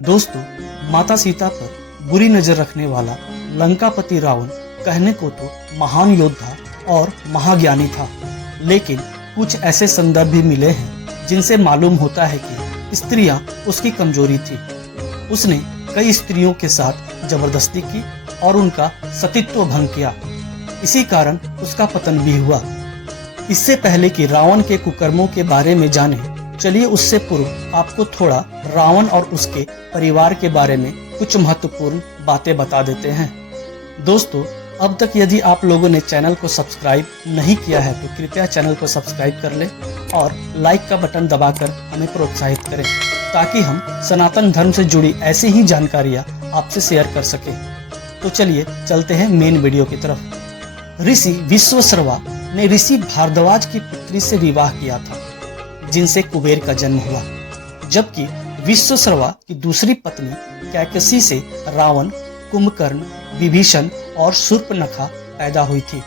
दोस्तों, माता सीता पर बुरी नजर रखने वाला लंकापति रावण कहने को तो महान योद्धा और महाज्ञानी था, लेकिन कुछ ऐसे संदर्भ भी मिले हैं जिनसे मालूम होता है कि स्त्रियां उसकी कमजोरी थी। उसने कई स्त्रियों के साथ जबरदस्ती की और उनका सतीत्व भंग किया। इसी कारण उसका पतन भी हुआ। इससे पहले कि रावण के कुकर्मों के बारे में जाने, चलिए उससे पूर्व आपको थोड़ा रावण और उसके परिवार के बारे में कुछ महत्वपूर्ण बातें बता देते हैं। दोस्तों, अब तक यदि आप लोगों ने चैनल को सब्सक्राइब नहीं किया है तो कृपया चैनल को सब्सक्राइब कर लें और लाइक का बटन दबाकर हमें प्रोत्साहित करें, ताकि हम सनातन धर्म से जुड़ी ऐसी ही जानकारियाँ आपसे शेयर कर सकें। तो चलिए चलते हैं मेन वीडियो की तरफ। ऋषि विश्वश्रवा ने ऋषि भारद्वाज की पुत्री से विवाह किया था, जिनसे कुबेर का जन्म हुआ, जबकि विश्वश्रवा की दूसरी पत्नी कैकसी से रावण, कुंभकर्ण, विभीषण और शूर्पणखा पैदा हुई थी।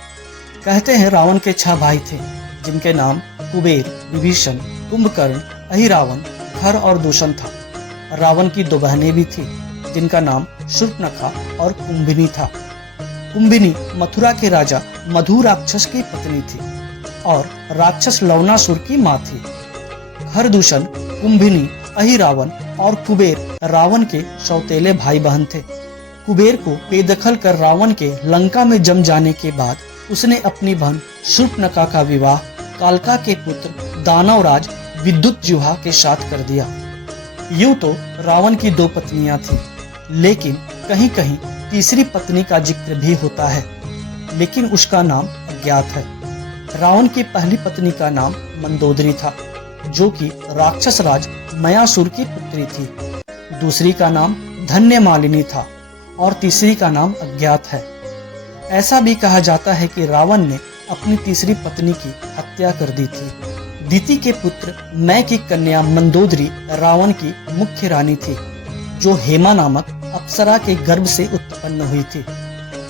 कहते हैं रावण के 6 भाई थे, जिनके नाम कुबेर, विभीषण, कुंभकर्ण, अहिरावण, खर और दूषण था। रावण की 2 बहनें भी थी, जिनका नाम शूर्पणखा और कुंभिनी था। कुंभिनी मथुरा के राजा मधु राक्षस की पत्नी थी और राक्षस लवणासुर की माँ थी। खरदूषण, कुंभिनी, अहिरावण और कुबेर रावण के सौतेले भाई बहन थे। कुबेर को बेदखल कर रावण के लंका में जम जाने के बाद उसने अपनी बहन शूर्पणखा का विवाह कालका के पुत्र दानवराज विद्युतजिह्वा के साथ कर दिया। यूं तो रावण की 2 पत्नियां थीं, लेकिन कहीं कहीं तीसरी पत्नी का जिक्र भी होता है, लेकिन उसका नाम अज्ञात है। रावण की पहली पत्नी का नाम मंदोदरी था, जो कि राक्षस राज मयासुर की पुत्री थी। दूसरी का नाम धन्यमालिनी था और तीसरी का नाम अज्ञात है। ऐसा भी कहा जाता है कि रावण ने अपनी तीसरी पत्नी की हत्या कर दी थी। दिति के पुत्र मय की कन्या मंदोदरी रावण की मुख्य रानी थी, जो हेमा नामक अप्सरा के गर्भ से उत्पन्न हुई थी।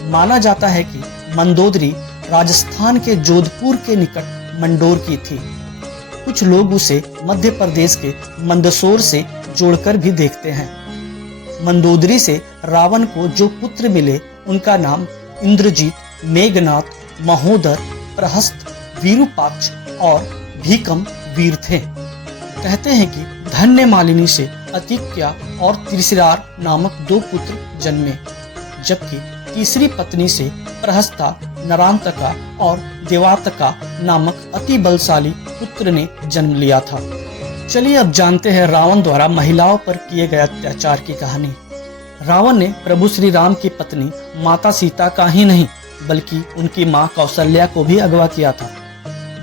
माना जाता है कि मंदोदरी राजस्थान के जोधपुर के निकट मंडोर की थी। कुछ लोग उसे मध्य प्रदेश के मंदसौर से जोड़कर भी देखते हैं। मंदोदरी से रावण को जो पुत्र मिले, उनका नाम इंद्रजीत, मेघनाथ, महोदर, प्रहस्त, विरूपाक्ष और भीकम वीर थे। कहते हैं कि धन्यमालिनी से अतिक्या और त्रिशिरार नामक 2 पुत्र जन्मे, जबकि तीसरी पत्नी से प्रहस्ता, नरांतका और देवातका नामक अति बलशाली पुत्र ने जन्म लिया था। चलिए अब जानते हैं रावण द्वारा महिलाओं पर किए गए अत्याचार की कहानी। रावण ने प्रभु श्री राम की पत्नी माता सीता का ही नहीं, बल्कि उनकी मां कौशल्या को भी अगवा किया था।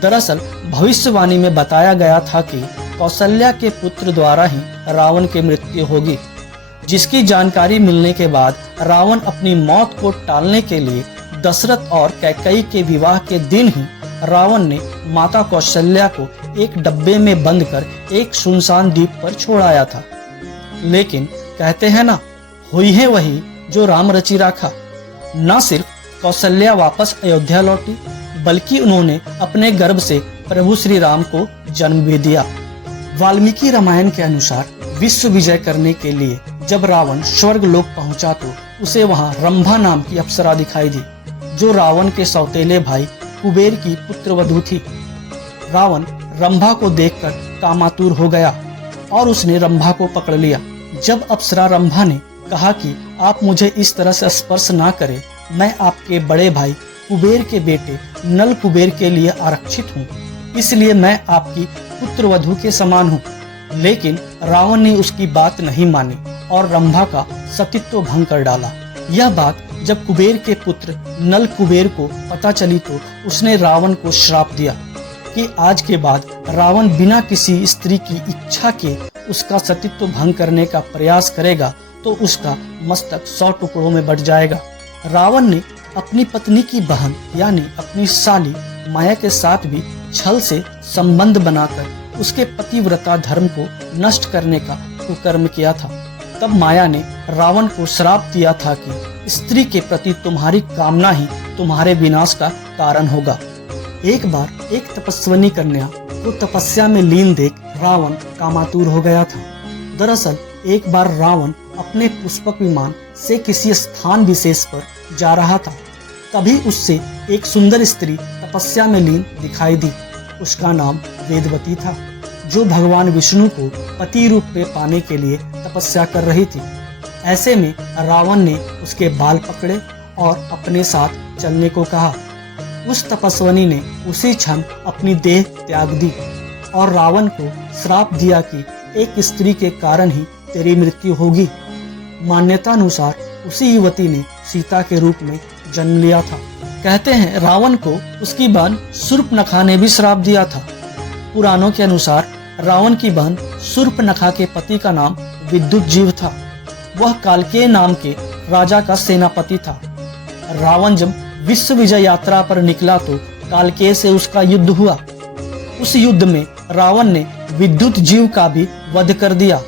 दरअसल भविष्यवाणी में बताया गया था कि कौशल्या के पुत्र द्वारा ही रावण की मृत्यु होगी, जिसकी जानकारी मिलने के बाद रावण अपनी मौत को टालने के लिए दशरथ और कैकेयी के विवाह के दिन ही रावण ने माता कौशल्या को एक डब्बे में बंद कर एक सुनसान द्वीप पर छोड़ आया था। लेकिन कहते हैं ना, हुई है वही जो राम रचि राखा। न सिर्फ कौशल्या वापस अयोध्या लौटी, बल्कि उन्होंने अपने गर्भ से प्रभु श्री राम को जन्म भी दिया। वाल्मीकि रामायण के अनुसार विश्व विजय करने के लिए जब रावण स्वर्ग लोक पहुंचा तो उसे वहां रंभा नाम की अप्सरा दिखाई दी, जो रावण के सौतेले भाई कुबेर की पुत्रवधू थी। रावण रंभा को देखकर कामातुर हो गया और उसने रंभा को पकड़ लिया। जब अप्सरा रंभा ने कहा कि आप मुझे इस तरह से स्पर्श ना करें, मैं आपके बड़े भाई कुबेर के बेटे नल कुबेर के लिए आरक्षित हूँ, इसलिए मैं आपकी पुत्रवधू के समान हूँ। लेकिन रावण ने उसकी बात नहीं मानी और रंभा का सतीत्व भंग कर डाला। यह बात जब कुबेर के पुत्र नल कुबेर को पता चली तो उसने रावण को श्राप दिया कि आज के बाद रावण बिना किसी स्त्री की इच्छा के उसका सतीत्व भंग करने का प्रयास करेगा तो उसका मस्तक 100 टुकड़ों में बट जाएगा। रावण ने अपनी पत्नी की बहन यानी अपनी साली माया के साथ भी छल से संबंध बनाकर उसके पतिव्रता धर्म को नष्ट करने का कुकर्म किया था। तब माया ने रावण को श्राप दिया था कि स्त्री के प्रति तुम्हारी कामना ही तुम्हारे विनाश का कारण होगा। एक बार एक तपस्विनी कन्या को तपस्या में लीन देख रावण कामातुर हो गया था। दरअसल एक बार रावण अपने पुष्पक विमान से किसी स्थान विशेष पर जा रहा था। तभी उससे एक सुंदर स्त्री तपस्या में लीन दिखाई दी। उसका नाम वेदवती था, जो भगवान विष्णु को पति रूप में पाने के लिए तपस्या कर रही थी। ऐसे में रावण ने उसके बाल पकड़े और अपने साथ चलने को कहा। उस तपस्विनी ने उसी क्षण अपनी देह त्याग दी और रावण को श्राप दिया कि एक स्त्री के कारण ही तेरी मृत्यु होगी। मान्यतानुसार उसी युवती ने सीता के रूप में जन्म लिया था। कहते हैं रावण को उसकी बहन शूर्पणखा ने भी श्राप दिया था। पुराणों के अनुसार रावण की बहन शूर्पणखा के पति का नाम विद्युतजीव था। वह कालकेय नाम के राजा का सेनापति था। रावण जब विश्व विजय यात्रा पर निकला तो कालकेय से उसका युद्ध हुआ। उस युद्ध में रावण ने विद्युतजीव का भी वध कर दिया।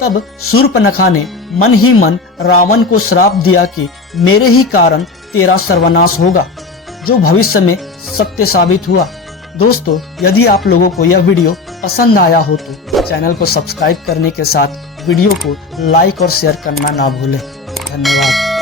तब शूर्पणखा ने मन ही मन रावण को श्राप दिया कि मेरे ही कारण तेरा सर्वनाश होगा, जो भविष्य में सत्य साबित हुआ। दोस्तों, यदि आप लोगों को यह वीडियो पसंद आया हो तो चैनल को सब्सक्राइब करने के साथ वीडियो को लाइक और शेयर करना ना भूलें। धन्यवाद।